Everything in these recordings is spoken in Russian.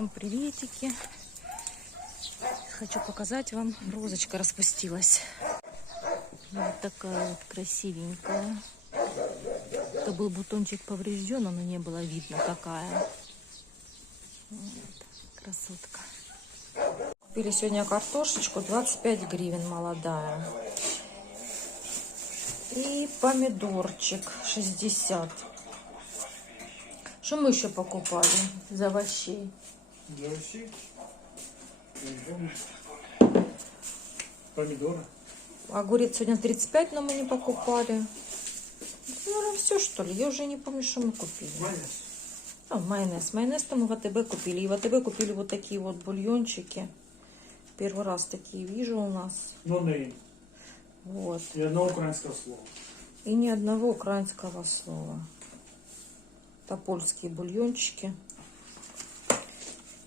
Всем приветики. Хочу показать вам, розочка распустилась. Вот такая вот красивенькая. Это был бутончик поврежден, но не было видно какая. Вот, красотка. Купили сегодня картошечку, 25 гривен молодая. И помидорчик 60. Что мы еще покупали из овощей? Из овощей? Помидоры. Огурец сегодня 35, но мы не покупали. Наверное, все, что ли. Я уже не помню, что мы купили. Майонез. Майонез. Майонез-то мы в АТБ купили. И в АТБ купили вот такие вот бульончики. Первый раз такие вижу у нас. No-name. Вот. И одного украинского слова. И ни одного украинского слова. Это польские бульончики.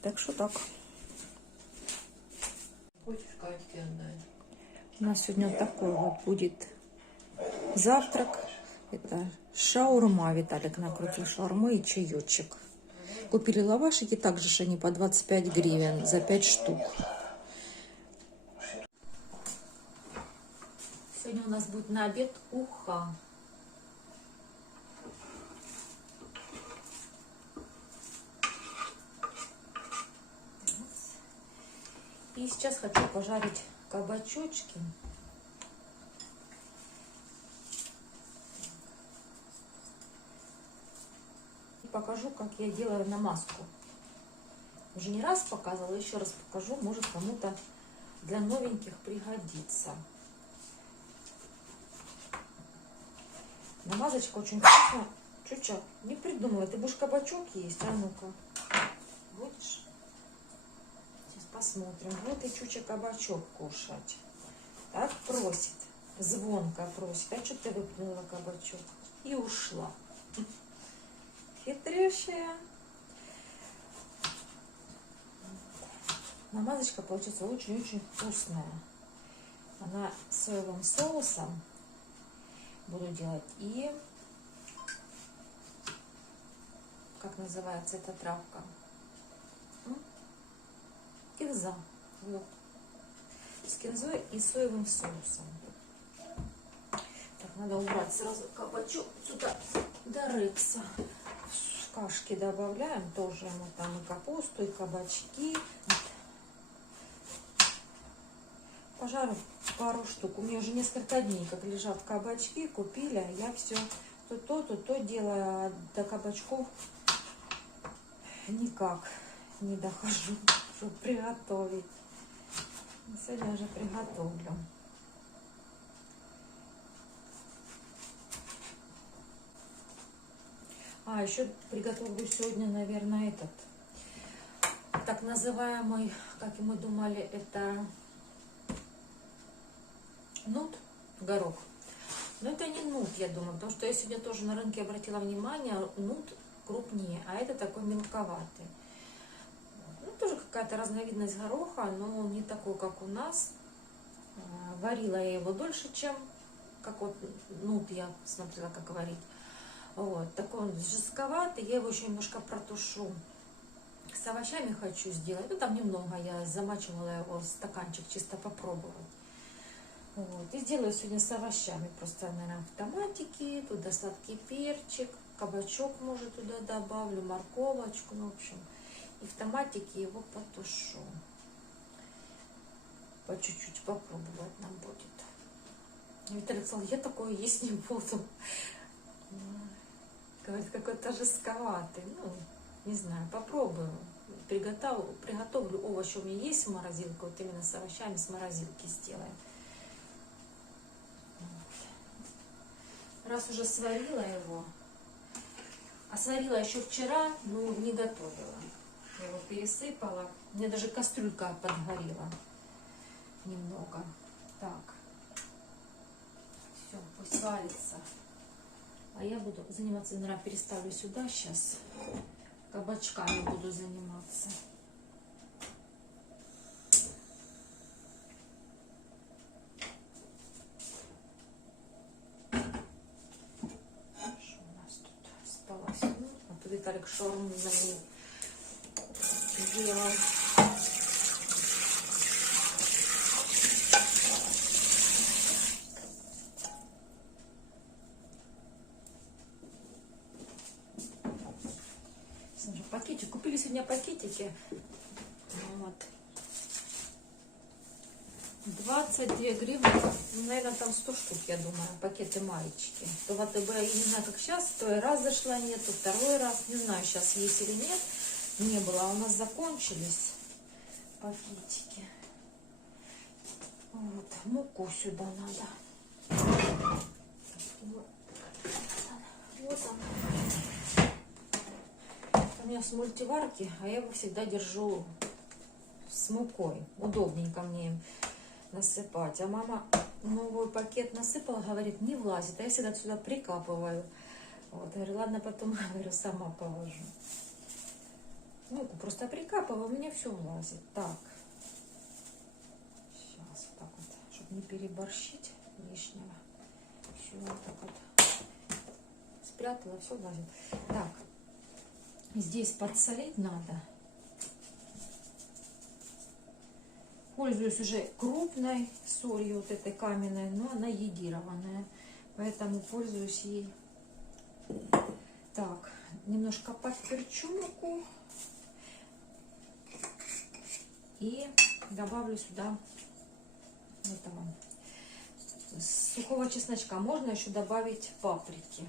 Так что так. У нас сегодня вот такой вот будет завтрак. Это шаурма. Виталик накрутил шаурмы и чаечек. Купили лавашики, также же они по 25 гривен за 5 штук. Сегодня у нас будет на обед уха. И сейчас хочу пожарить кабачочки. И покажу, как я делаю намазку. Уже не раз показывала, еще раз покажу. Может, кому-то для новеньких пригодится. Намазочка очень вкусная. Чуча, не придумала. Ты будешь кабачок есть? А ну-ка. Будешь? Посмотрим. Вот и Чуча кабачок кушать. Так просит. Звонко просит. А что ты выплюнула кабачок? И ушла. Хитрющая. Намазочка получится очень-очень вкусная. Она с соевым соусом буду делать. И как называется эта травка? Кинза. Вот. С кинзой и соевым соусом. Так, надо убрать сразу кабачок сюда до рекса. В кашки добавляем тоже ему там и капусту, и кабачки. Пожарю пару штук. У меня уже несколько дней, как лежат кабачки, купили. А я все то делаю, а до кабачков никак не дохожу, чтобы приготовить. Сегодня уже приготовлю. А, еще приготовлю сегодня, наверное, этот так называемый, как и мы думали, это нут, горох. Но это не нут, я думаю, потому что я сегодня тоже на рынке обратила внимание, нут крупнее, а это такой мелковатый. Ну, тоже какая-то разновидность гороха, но не такой, как у нас. Варила я его дольше, чем как вот нут я смотрела, как варить. Вот, такой он жестковатый, я его еще немножко протушу. С овощами хочу сделать, ну там немного, я замачивала его в стаканчик, чисто попробовать. Вот, и сделаю сегодня с овощами, просто, наверное, в томатике, туда сладкий перчик, кабачок, может, туда добавлю, морковочку, ну, в общем. И в томатике его потушу. По чуть-чуть попробовать нам будет. Виталий сказал, я такое есть не буду. Говорит, какой-то жестковатый. Ну, не знаю, попробую. Приготовлю овощи. У меня есть морозилка, вот именно с овощами с морозилки сделаем. Вот. Раз уже сварила его, а сварила еще вчера, но не готовила. Я его пересыпала. У меня даже кастрюлька подгорела немного. Так. Все, пусть варится. А я буду заниматься, наверное, переставлю сюда сейчас. Кабачками буду заниматься. Что у нас тут осталось? А то Виталик шаурму за ней сделал. Смотри, пакетик. Купили сегодня пакетики. Вот. 22 гривны. Ну, наверное, там 100 штук, я думаю, пакеты маечки. То в АТБ, я не знаю, как сейчас, то и раз зашла, нет, то второй раз. Не знаю, сейчас есть или нет. Не было, а у нас закончились пакетики. Вот, муку сюда надо. Вот она. У меня с мультиварки, а я его всегда держу с мукой. Удобненько мне насыпать. А мама новый пакет насыпала, говорит, не влазит. А я всегда сюда прикапываю. Вот, я говорю, ладно, потом, говорю, сама положу. Муку просто прикапываю, у меня все влазит. Так. Сейчас вот так вот, чтобы не переборщить лишнего. Все вот так вот спрятала, все влазит. Так. Здесь подсолить надо. Пользуюсь уже крупной солью, вот этой каменной, но она йодированная. Поэтому пользуюсь ей. Так, немножко подперчу муку. И добавлю сюда этого сухого чесночка. Можно еще добавить паприки.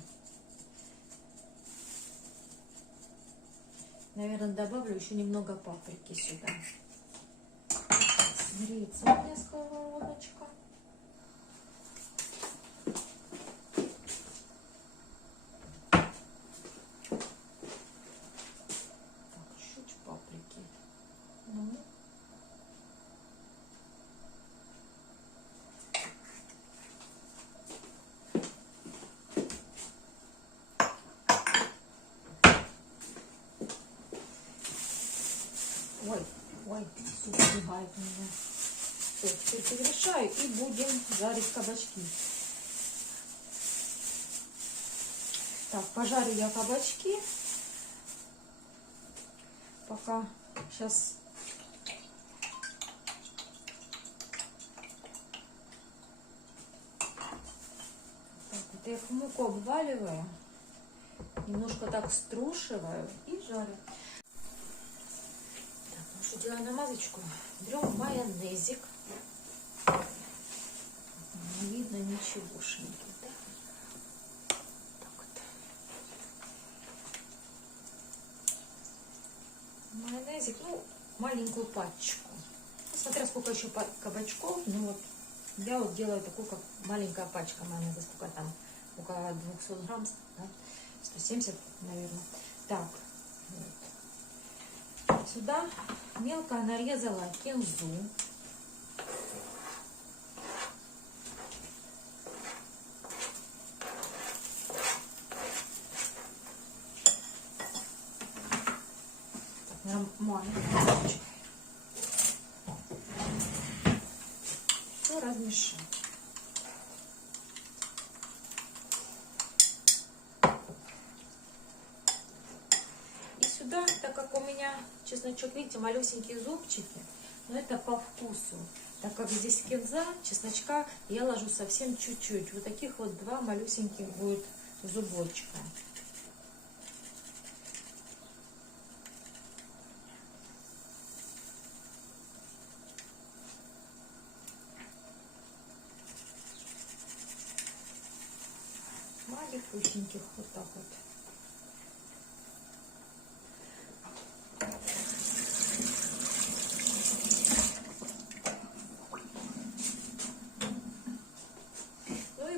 Наверное, добавлю еще немного паприки сюда. Греется у меня сковородочка. Так, чуть паприки. Ну. Ой, суп сбегает у меня. Все, теперь перемешаю и будем жарить кабачки. Так, пожарю я кабачки. Пока сейчас... Так, вот я их в муку обваливаю. Немножко так струшиваю и жарю. Что делаем намазочку? Берем майонезик. Не видно ничегошеньки, да? Так вот. Майонезик, ну, маленькую пачку. Смотря сколько еще кабачков, ну вот, я вот делаю такую, как маленькая пачка майонеза, сколько там, около 200 грамм, да? 170, наверное. Так, вот. Сюда мелко нарезала кинзу. Нормально. Все размешать. Сюда, так как у меня чесночок, видите, малюсенькие зубчики, но это по вкусу. Так как здесь кинза, чесночка я ложу совсем чуть-чуть. Вот таких вот 2 малюсеньких будет зубочка. Маленьких вот так вот.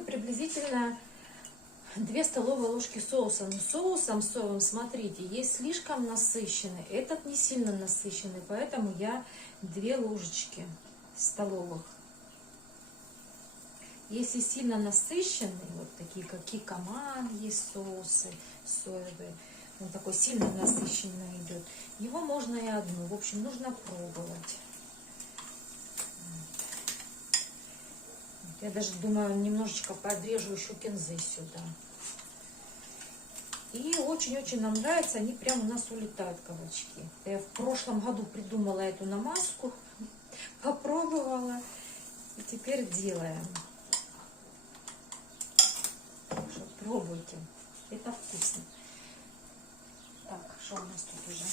Приблизительно 2 столовые ложки соуса. Но соусом соевым, смотрите, есть слишком насыщенный, этот не сильно насыщенный, поэтому я 2 ложечки столовых. Если сильно насыщенный, вот такие как кикоман, есть соусы соевые, он такой сильно насыщенный идет, его можно и одну. В общем, нужно пробовать. Я даже думаю, немножечко подрежу еще кинзы сюда. И очень-очень нам нравится, они прямо у нас улетают, кабачки. Я в прошлом году придумала эту намазку, попробовала и теперь делаем. Так что пробуйте, это вкусно. Так, что у нас тут уже?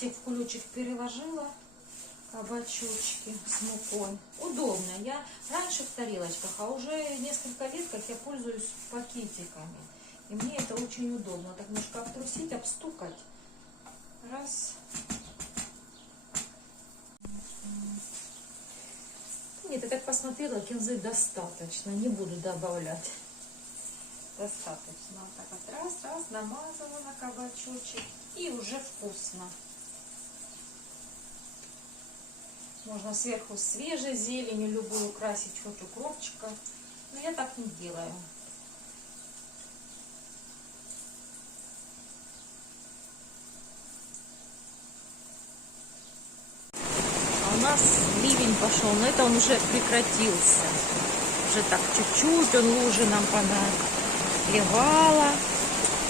Всех в кулечек переложила, кабачочки с мукой. Удобно. Я раньше в тарелочках, а уже несколько лет, как я пользуюсь пакетиками. И мне это очень удобно. Так немножко обтрусить, обстукать. Раз. Нет, я так посмотрела, кинзы достаточно. Не буду добавлять. Достаточно. Вот так вот раз, намазала на кабачочек. И уже вкусно. Можно сверху свежей зеленью любую украсить, хоть укропчика. Но я так не делаю. А у нас ливень пошел, но это он уже прекратился. Уже так чуть-чуть он лужи нам поналивала.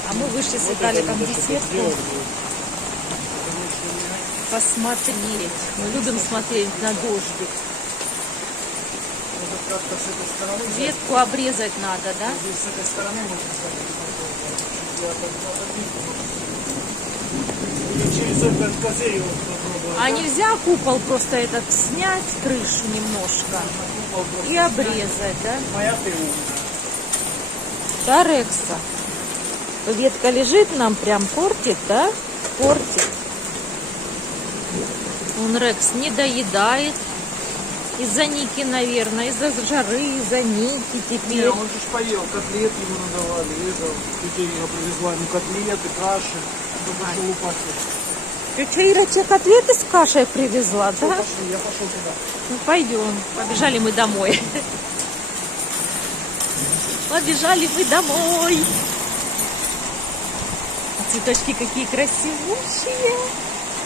А мы вышли с Виталиком в беседку посмотреть. Мы любим смотреть на дождик. Ветку обрезать надо, да? С этой стороны можно сказать. Через этот козырь попробовать. А нельзя купол просто этот снять, крышу немножко и обрезать, да? Моя ты умная. Да, Рекса? Ветка лежит, нам прям портит, да? Портит. Он, Рекс, не доедает. Из-за Ники, наверное, из-за жары, из-за Ники теперь. Не, он же поел, котлет ему надавали, ел. Тетя Ира привезла ему котлеты, каши. Только что лупать. Тетя Ира тебе котлеты с кашей привезла, да? Пошли, я пошел туда. Ну, пойдем. Побежали мы домой. Побежали мы домой. А цветочки какие красивущие.